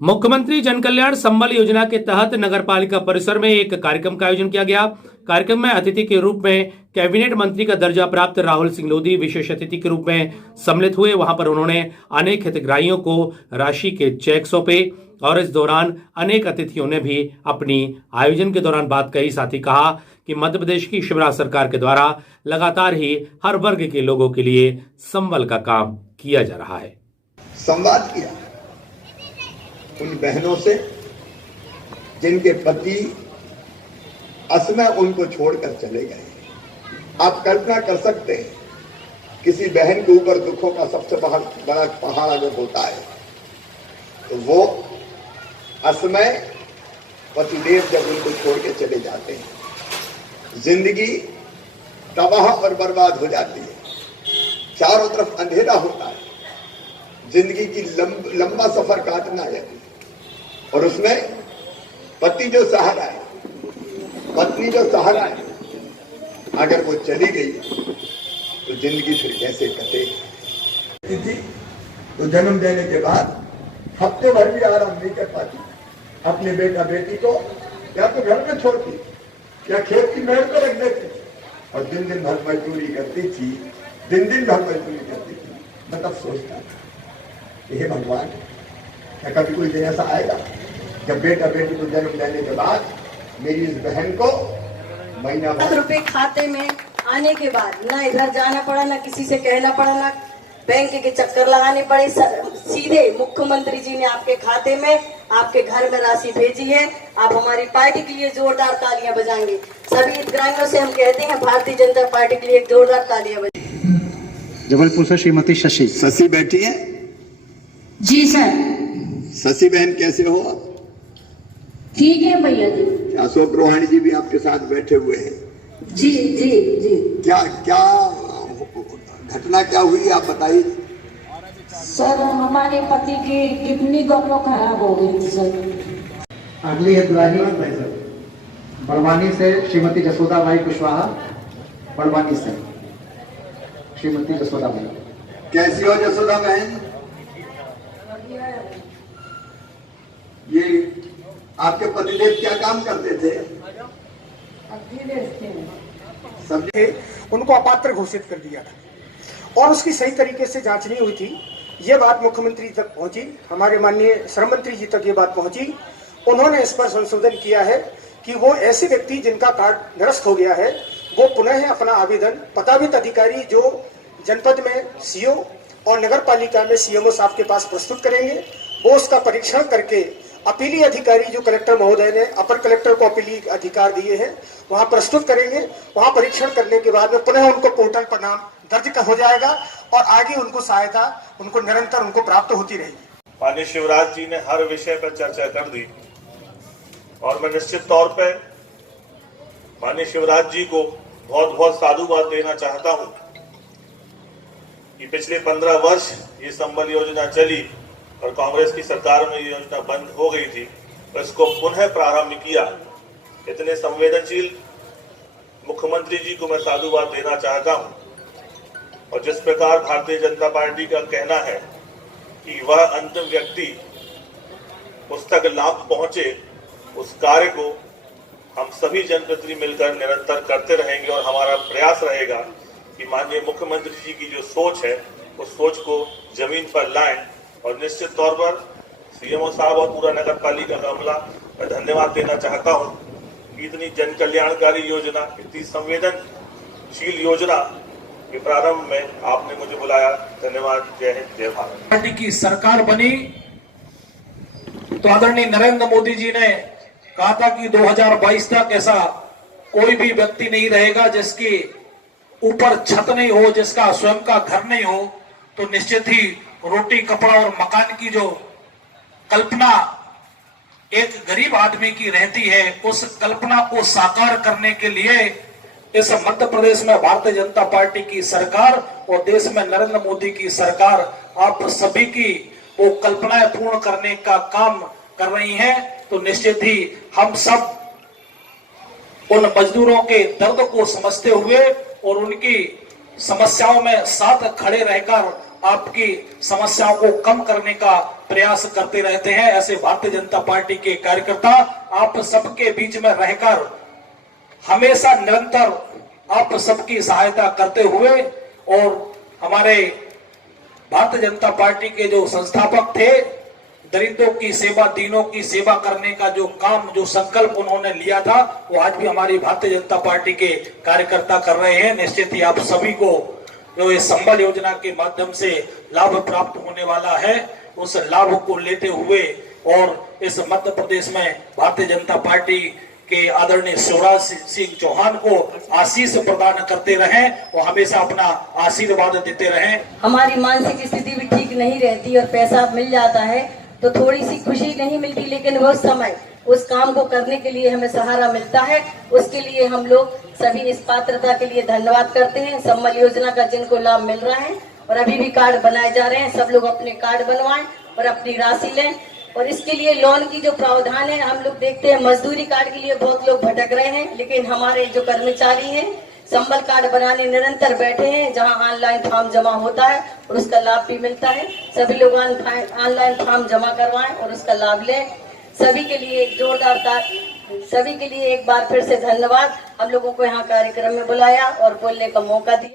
मुख्यमंत्री जन कल्याण संबल योजना के तहत नगर पालिका परिसर में एक कार्यक्रम का आयोजन किया गया। कार्यक्रम में अतिथि के रूप में कैबिनेट मंत्री का दर्जा प्राप्त राहुल सिंह लोधी विशेष अतिथि के रूप में सम्मिलित हुए। वहां पर उन्होंने अनेक हितग्राहियों को राशि के चेक सौंपे और इस दौरान अनेक अतिथियों ने भी अपनी आयोजन के दौरान बात कही। साथ ही कहा कि मध्य प्रदेश की शिवराज सरकार के द्वारा लगातार ही हर वर्ग के लोगों के लिए संबल का काम किया जा रहा है। संवाद किया उन बहनों से जिनके पति असमय उनको छोड़कर चले गए। आप कल्पना कर सकते हैं किसी बहन के ऊपर दुखों का सबसे बड़ा पहाड़ अगर होता है तो वो असमय पतिदेव जब उनको छोड़ के चले जाते हैं, जिंदगी तबाह और बर्बाद हो जाती है। चारों तरफ अंधेरा होता है, जिंदगी की लंबा सफर काटना है और उसमें पति जो सहारा है, पत्नी जो सहारा है, अगर वो चली गई तो जिंदगी फिर कैसे कटे। तो जन्म देने के बाद हफ्ते भर भी आराम नहीं कर पाती, अपने बेटा बेटी को या तो घर में छोड़ती या खेत की मेहनत पर रख देती और दिन दिन भर मजदूरी करती थी, दिन भर मजदूरी करती थी। मैं तब सोचता था हे भगवान, क्या कभी कोई दिन ऐसा आएगा जब बेटा बेटी को जन्म देने के बाद मेरी इस बहन को महीना भर रुपए खाते में आने के बाद ना इधर जाना पड़ा, ना किसी से कहना पड़ा, ना बैंक के चक्कर लगाने पड़े, सीधे मुख्यमंत्री जी ने आपके खाते में आपके घर में राशि भेजी है। आप हमारी पार्टी के लिए जोरदार तालियां बजाएंगे। सभी हितग्राहियों से हम कहते हैं भारतीय जनता पार्टी के लिए एक जोरदार तालियां बजाएं। जबलपुर से श्रीमती शशि बैठी है। जी सर। शशि बहन कैसे हो? ठीक है भैया जी। अशोक रोहानी जी भी आपके साथ बैठे हुए हैं। जी जी जी। क्या क्या घटना क्या हुई आप बताइए। सर हमारे पति की किडनी दोनों खराब हो गई थी सर। अगली हितग्राही बड़वानी से श्रीमती जसोदाबाई कुशवाहा। बड़वानी से श्रीमती जसोदाबाई। कैसी हो जसोदा बहन? ये आपके पतिदेव क्या काम करते थे? सब्जी उनको अपात्र घोषित कर दिया था और उसकी सही तरीके से जांच नहीं हुई थी। ये बात मुख्यमंत्री तक पहुंची, हमारे माननीय श्रम मंत्री जी तक ये बात पहुंची। उन्होंने इस पर संशोधन किया है कि वो ऐसे व्यक्ति जिनका कार्ड निरस्त हो गया है वो पुनः अपना आवेदन पतावित अधिकारी जो जनपद में सीओ और नगर पालिका में सीएमओ साहब के पास प्रस्तुत करेंगे। वो उसका परीक्षण करके अपीली अधिकारी जो कलेक्टर महोदय ने अपर कलेक्टर को अपीली अधिकार दिए हैं वहां प्रस्तुत करेंगे। वहां परीक्षण करने के बाद में पुनः उनको पोर्टल पर नाम दर्ज हो जाएगा और आगे उनको सहायता उनको निरंतर उनको प्राप्त होती रहेगी। माननीय शिवराज जी ने हर विषय पर चर्चा कर दी और मैं निश्चित तौर पर माननीय शिवराज जी को बहुत बहुत साधुवाद देना चाहता हूं कि पिछले 15 वर्ष ये संबल योजना चली और कांग्रेस की सरकार में ये योजना बंद हो गई थी, तो इसको पुनः प्रारंभ किया। इतने संवेदनशील मुख्यमंत्री जी को मैं साधुवाद देना चाहता हूं और जिस प्रकार भारतीय जनता पार्टी का कहना है कि वह अंतिम व्यक्ति उस तक लाभ पहुंचे, उस कार्य को हम सभी जनप्रतिनिधि मिलकर निरंतर करते रहेंगे और हमारा प्रयास रहेगा कि माननीय मुख्यमंत्री जी की जो सोच है उस सोच को जमीन पर लाएं और निश्चित तौर पर सीएमओ साहब और पूरा नगर पालिका का अमला मैं धन्यवाद देना चाहता हूं कि इतनी जन कल्याणकारी योजना, इतनी संवेदनशील योजना के प्रारंभ में आपने मुझे बुलाया। धन्यवाद। जय हिंद, जय भारत। पार्टी की सरकार बनी तो आदरणीय नरेंद्र मोदी जी ने कहा था कि 2022 तक ऐसा कोई भी व्यक्ति नहीं रहेगा जिसके ऊपर छत नहीं हो, जिसका स्वयं का घर नहीं हो। तो निश्चित ही रोटी कपड़ा और मकान की जो कल्पना एक गरीब आदमी की रहती है, उस कल्पना को साकार करने के लिए इस मध्य प्रदेश में भारतीय जनता पार्टी की सरकार और देश में नरेंद्र मोदी की सरकार आप सभी की वो कल्पनाएं पूर्ण करने का काम कर रही है। तो निश्चित ही हम सब उन मजदूरों के दर्द को समझते हुए और उनकी समस्याओं में साथ खड़े रहकर आपकी समस्याओं को कम करने का प्रयास करते रहते हैं। ऐसे भारतीय जनता पार्टी के कार्यकर्ता आप सबके बीच में रहकर हमेशा निरंतर आप सबकी सहायता करते हुए, और हमारे भारतीय जनता पार्टी के जो संस्थापक थे, दरिद्रों की सेवा, दीनों की सेवा करने का जो काम, जो संकल्प उन्होंने लिया था, वो आज भी हमारी भारतीय जनता पार्टी के कार्यकर्ता कर रहे हैं। निश्चित ही आप सभी को जो इस संबल योजना के माध्यम से लाभ प्राप्त होने वाला है, उस लाभ को लेते हुए और इस मध्य प्रदेश में भारतीय जनता पार्टी के आदरणीय शिवराज सिंह चौहान को आशीष प्रदान करते रहें और हमेशा अपना आशीर्वाद देते रहें। हमारी मानसिक स्थिति भी ठीक नहीं रहती और पैसा मिल जाता है तो थोड़ी सी खुशी नहीं मिलती, लेकिन वो समय उस काम को करने के लिए हमें सहारा मिलता है। उसके लिए हम लोग सभी इस पात्रता के लिए धन्यवाद करते हैं। संबल योजना का जिनको लाभ मिल रहा है और अभी भी कार्ड बनाए जा रहे हैं, सब लोग अपने कार्ड बनवाएं और अपनी राशि लें। और इसके लिए लोन की जो प्रावधान है, हम लोग देखते हैं मजदूरी कार्ड के लिए बहुत लोग भटक रहे हैं, लेकिन हमारे जो कर्मचारी हैं संबल कार्ड बनाने निरंतर बैठे हैं, जहां ऑनलाइन फॉर्म जमा होता है और उसका लाभ भी मिलता है। सभी लोग ऑनलाइन फॉर्म जमा करवाएं और उसका लाभ लें। सभी के लिए एक जोरदार सभी के लिए एक बार फिर से धन्यवाद। हम लोगों को यहाँ कार्यक्रम में बुलाया और बोलने का मौका दिया।